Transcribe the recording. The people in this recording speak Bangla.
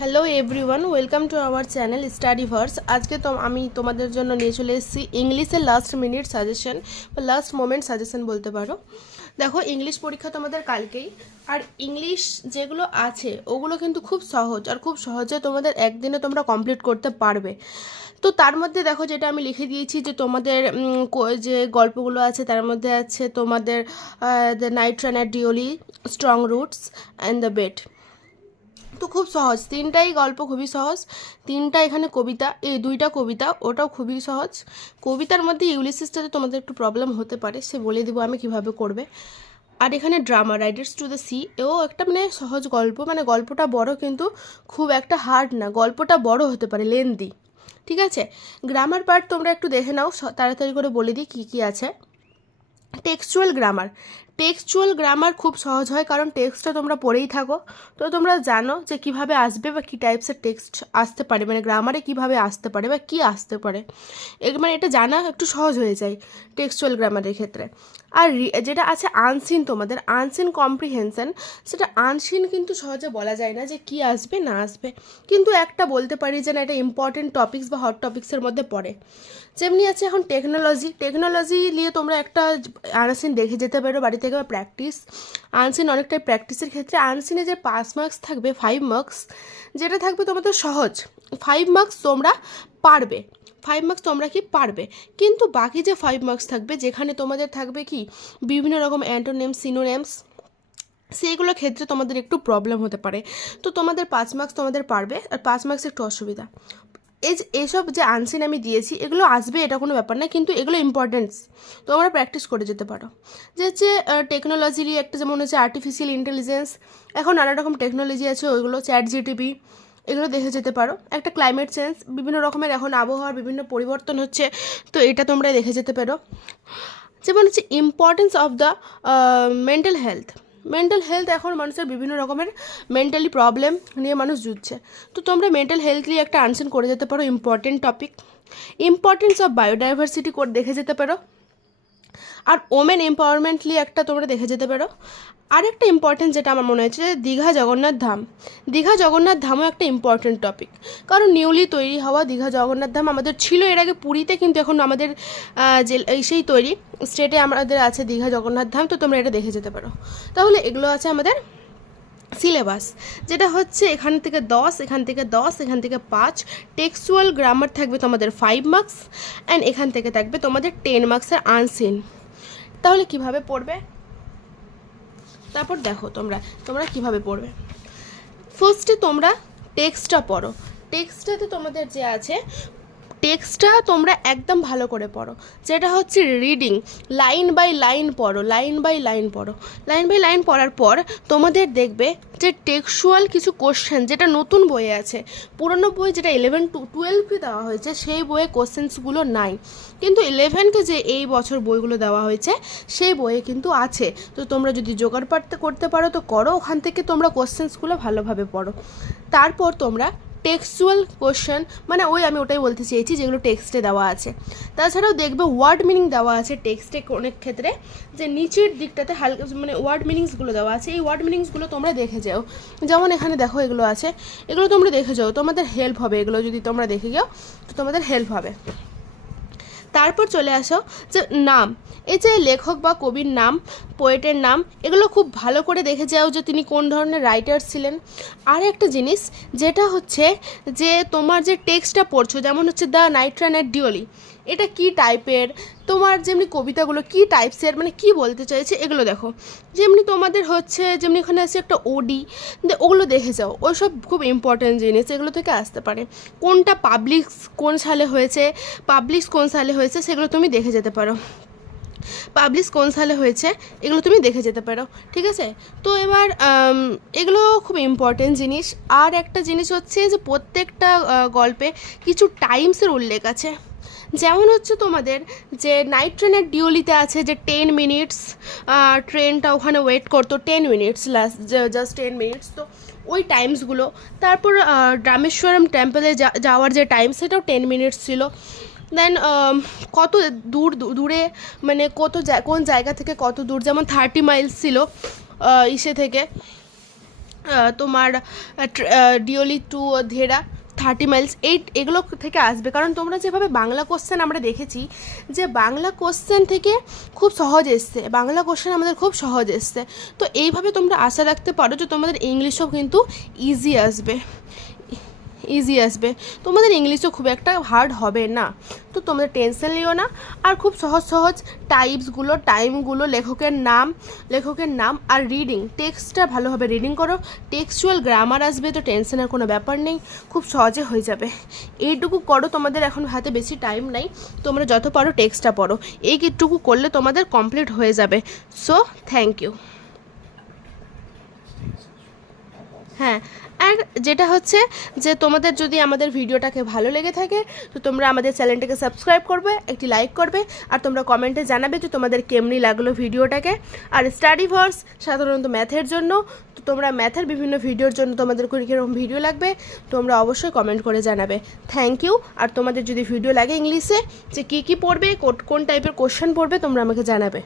Hello everyone, welcome to our channel Studyverse. আজকে আমি তোমাদের জন্য নিয়ে চলে এসেছি ইংলিশের লাস্ট মিনিট সাজেশন বা লাস্ট মোমেন্ট সাজেশন বলতে পারো। দেখো, ইংলিশ পরীক্ষা তোমাদের কালকেই, আর ইংলিশ যেগুলো আছে ওগুলো কিন্তু খুব সহজ, আর খুব সহজে তোমাদের একদিনে তোমরা কমপ্লিট করতে পারবে। তো তার মধ্যে দেখো, যেটা আমি লিখে দিয়েছি যে তোমাদের যে গল্পগুলো আছে তার মধ্যে আছে তোমাদের the night runner Deoli, strong roots and the bed. তো খুব সহজ, তিনটাই গল্প খুবই সহজ, তিনটা এখানে কবিতা, এই দুইটা কবিতা, ওটাও খুবই সহজ। কবিতার মধ্যে ইউলিসিসটাতে তোমাদের একটু প্রবলেম হতে পারে, সে বলে দেবো আমি কিভাবে করবে। আর এখানে drama Riders to the sea, এও একটা সহজ গল্প, গল্পটা বড় কিন্তু খুব একটা হার্ড না, গল্পটা বড় হতে পারে, লেন্দি। ঠিক আছে, গ্রামার পার্ট তোমরা একটু দেখে নাও, তাড়াতাড়ি করে বলে দিই কী কী আছে। টেক্সচুয়াল গ্রামার, টেক্সচুয়াল গ্রামার খুব সহজ হয়, কারণ টেক্সটটা তোমরা পড়েই থাকো, তো তোমরা জানো যে কিভাবে আসবে বা কী টাইপসের টেক্সট আসতে পারে, গ্রামারে কিভাবে আসতে পারে বা কী আসতে পারে, এটা জানা একটু সহজ হয়ে যায় টেক্সচুয়াল গ্রামারের ক্ষেত্রে। আর যেটা আছে আনসিন, তোমাদের আনসিন কম্প্রিহেনশন, সেটা আনসিন কিন্তু সহজে বলা যায় না যে কী আসবে না আসবে, কিন্তু একটা বলতে পারি যে না, এটা ইম্পর্টেন্ট টপিকস বা হট টপিক্সের মধ্যে পড়ে। যেমনি আছে এখন টেকনোলজি, টেকনোলজি নিয়ে তোমরা একটা আনসিন দেখে যেতে পারো বাড়ি থেকে, বা প্র্যাকটিস আনসিন অনেকটাই প্র্যাকটিসের ক্ষেত্রে। আনসিনে যে 5 মার্কস থাকবে, 5 মার্কস, যেটা থাকবে তোমাদের সহজ, 5 মার্কস তোমরা পারবে, 5 মার্কস তোমরা কি পারবে, কিন্তু বাকি যে 5 মার্কস থাকবে, যেখানে তোমাদের থাকবে কি বিভিন্ন রকম অ্যান্টোনিমস, সিনোনিমস, সেইগুলোর ক্ষেত্রে তোমাদের একটু প্রবলেম হতে পারে। তো তোমাদের 5 মার্কস তোমাদের পারবে, আর 5 মার্কস একটু অসুবিধা। এইসব যে আনসিন আমি দিয়েছি এগুলো আসবে, এটা কোনো ব্যাপার না, কিন্তু এগুলো ইম্পর্টেন্স, তোমরা প্র্যাকটিস করে যেতে পারো। যে হচ্ছে টেকনোলজিরই একটা, যেমন হচ্ছে আর্টিফিশিয়াল ইন্টেলিজেন্স, এখন নানা রকম টেকনোলজি আছে, ওইগুলো চ্যাট জিটিপি, এগুলো দেখে যেতে পারো। একটা ক্লাইমেট চেঞ্জ, বিভিন্ন রকমের এখন আবহাওয়ার বিভিন্ন পরিবর্তন হচ্ছে, তো এটা তোমরা দেখে যেতে পারো। যেমন হচ্ছে importance of the mental health, mental health, এখন মানুষের বিভিন্ন রকমের মেন্টালি প্রবলেম নিয়ে মানুষ জুঝছে, তো তোমরা মেন্টাল হেলথ নিয়ে একটা আনসার করে যেতে পারো, important topic. Importance of biodiversity code দেখে যেতে পারো, আর ওমেন এম্পাওয়ারমেন্টলি একটা তোমরা দেখে যেতে পারো। আরেকটা ইম্পর্টেন্ট যেটা আমার মনে হচ্ছে, যে দীঘা জগন্নাথ ধাম, দীঘা জগন্নাথ ধামও একটা ইম্পর্টেন্ট টপিক, কারণ নিউলি তৈরি হওয়া দীঘা জগন্নাথ ধাম, আমাদের ছিল এর আগে পুরীতে, কিন্তু এখন আমাদের সেই তৈরি স্টেটে আমাদের আছে দীঘা জগন্নাথ ধাম, তো তোমরা এটা দেখে যেতে পারো। তাহলে এগুলো আছে আমাদের সিলেবাস, যেটা হচ্ছে এখান থেকে 10, এখান থেকে 10, এখান থেকে 5, টেক্সচুয়াল গ্রামার থাকবে তোমাদের 5 মার্কস, অ্যান্ড এখান থেকে থাকবে তোমাদের 10 মার্কসের আনসিন। তাহলে কিভাবে পড়বে, তারপর দেখো তোমরা তোমরা কিভাবে পড়বে। ফার্স্টে তোমরা টেক্সটটা পড়ো, টেক্সটটাতে তোমাদের যে আছে, টেক্সটটা তোমরা একদম ভালো করে পড়ো, যেটা হচ্ছে রিডিং, লাইন বাই লাইন পড়ো, লাইন বাই লাইন পড়ো। লাইন বাই লাইন পড়ার পর তোমাদের দেখবে যে টেক্সচুয়াল কিছু কোশ্চেন, যেটা নতুন বইয়ে আছে, পুরনো বই যেটা 11 to 12 দেওয়া হয়েছে সেই বইয়ে কোশ্চেন্সগুলো নাই, কিন্তু 11কে যে এই বছর বইগুলো দেওয়া হয়েছে সেই বইয়ে কিন্তু আছে, তো তোমরা যদি জোগাড় করতে পারো তো করো, ওখান থেকে তোমরা কোশ্চেন্সগুলো ভালোভাবে পড়ো। তারপর তোমরা টেক্সচুয়াল কোশ্চেন, ওই আমি ওটাই বলতে চেয়েছি যেগুলো টেক্সটে দেওয়া আছে। তাছাড়াও দেখবে ওয়ার্ড মিনিং দেওয়া আছে টেক্সটে অনেক ক্ষেত্রে, যে নিচের দিকটাতে হালকা ওয়ার্ড মিনিংসগুলো দেওয়া আছে, এই ওয়ার্ড মিনিংসগুলো তোমরা দেখে যাও। যেমন এখানে দেখো এগুলো আছে, এগুলো তোমরা দেখে যাও, তোমাদের হেল্প হবে, এগুলো যদি তোমরা দেখে যাও তো তোমাদের হেল্প হবে। তারপর চলে আসো যে নাম, এই যে লেখক বা কবির নাম, পোয়েটের নাম, এগুলো খুব ভালো করে দেখে যাও যে তিনি কোন ধরনের রাইটার ছিলেন। আর একটা জিনিস যেটা হচ্ছে, যে তোমার যে টেক্সটটা পড়ছো, যেমন হচ্ছে দ্য নাইট রানার ডিওলি, এটা কি টাইপের, তোমার যেমনি কবিতাগুলো কি টাইপসের, কি বলতে চাইছে এগুলো দেখো। যেমনি তোমাদের হচ্ছে, যেমনি এখানে আছে একটা ওডি, ওগুলো দেখে যাও, ওইসব খুব ইম্পর্টেন্ট জিনিস, এগুলো থেকে আসতে পারে। কোনটা পাবলিশ কোন সালে হয়েছে, পাবলিশ কোন সালে হয়েছে, সেগুলো তুমি দেখে যেতে পারো, পাবলিশ কোন সালে হয়েছে এগুলো তুমি দেখে যেতে পারো। ঠিক আছে, তো এবার এগুলো খুব ইম্পর্টেন্ট জিনিস। আর একটা জিনিস হচ্ছে যে প্রত্যেকটা গল্পে কিছু টাইমসের উল্লেখ আছে, যেমন হচ্ছে তোমাদের যে নাইট ট্রেনের ডিওলিতে আছে যে 10 মিনিটস ট্রেনটা ওখানে ওয়েট করতো, 10 মিনিটস, জাস্ট 10 মিনিটস, তো ওই টাইমসগুলো। তারপর রামেশ্বরম টেম্পলে যাওয়ার যে টাইম, সেটাও 10 মিনিটস ছিল। দেন কত দূরে, কোন জায়গা থেকে কত দূর, যেমন 30 মাইলস ছিল ইসে থেকে, তোমার ডিওলি টু ধেরা 30 মাইলস এগুলো থেকে আসবে। কারণ তোমরা যেভাবে বাংলা কোশ্চেন আমরা দেখেছি যে বাংলা কোশ্চেন থেকে খুব সহজ এসছে, বাংলা কোশ্চেন আমাদের খুব সহজ এসছে। তো এইভাবে তোমরা আশা রাখতে পারো যে তোমাদের ইংলিশও কিন্তু ইজি আসবে, তোমাদের ইংলিশও খুব একটা হার্ড হবে না। তো তোমরা টেনশন নিও না। আর খুব সহজ সহজ টাইমগুলো, লেখকের নাম আর রিডিং, টেক্সটটা ভালোভাবে রিডিং করো। টেক্সচুয়াল গ্রামার আসবে, তো টেনশনের কোনো ব্যাপার নেই, খুব সহজে হয়ে যাবে। এইটুকু করো, তোমাদের এখন হাতে বেশি টাইম নাই, তোমরা যত পারো টেক্সটটা পড়ো। এইটুকু করলে তোমাদের কমপ্লিট হয়ে যাবে। So thank you. হ্যাঁ, আর যেটা হচ্ছে যে তোমাদের যদি আমাদের ভিডিওটাকে ভালো লেগে থাকে তো তোমরা আমাদের চ্যানেলটাকে সাবস্ক্রাইব করবে, একটি লাইক করবে, আর তোমরা কমেন্টে জানাবে যে তোমাদের কেমনি লাগলো ভিডিওটাকে। আর স্টাডি ভার্স সাধারণত ম্যাথের জন্য, তো তোমরা ম্যাথের বিভিন্ন ভিডিওর জন্য তোমাদের কীরকম ভিডিও লাগবে তোমরা অবশ্যই কমেন্ট করে জানাবে। Thank you. আর তোমাদের যদি ভিডিও লাগে ইংলিশে যে কী পড়বে, কোন টাইপের কোশ্চেন পড়বে তোমরা আমাকে জানাবে।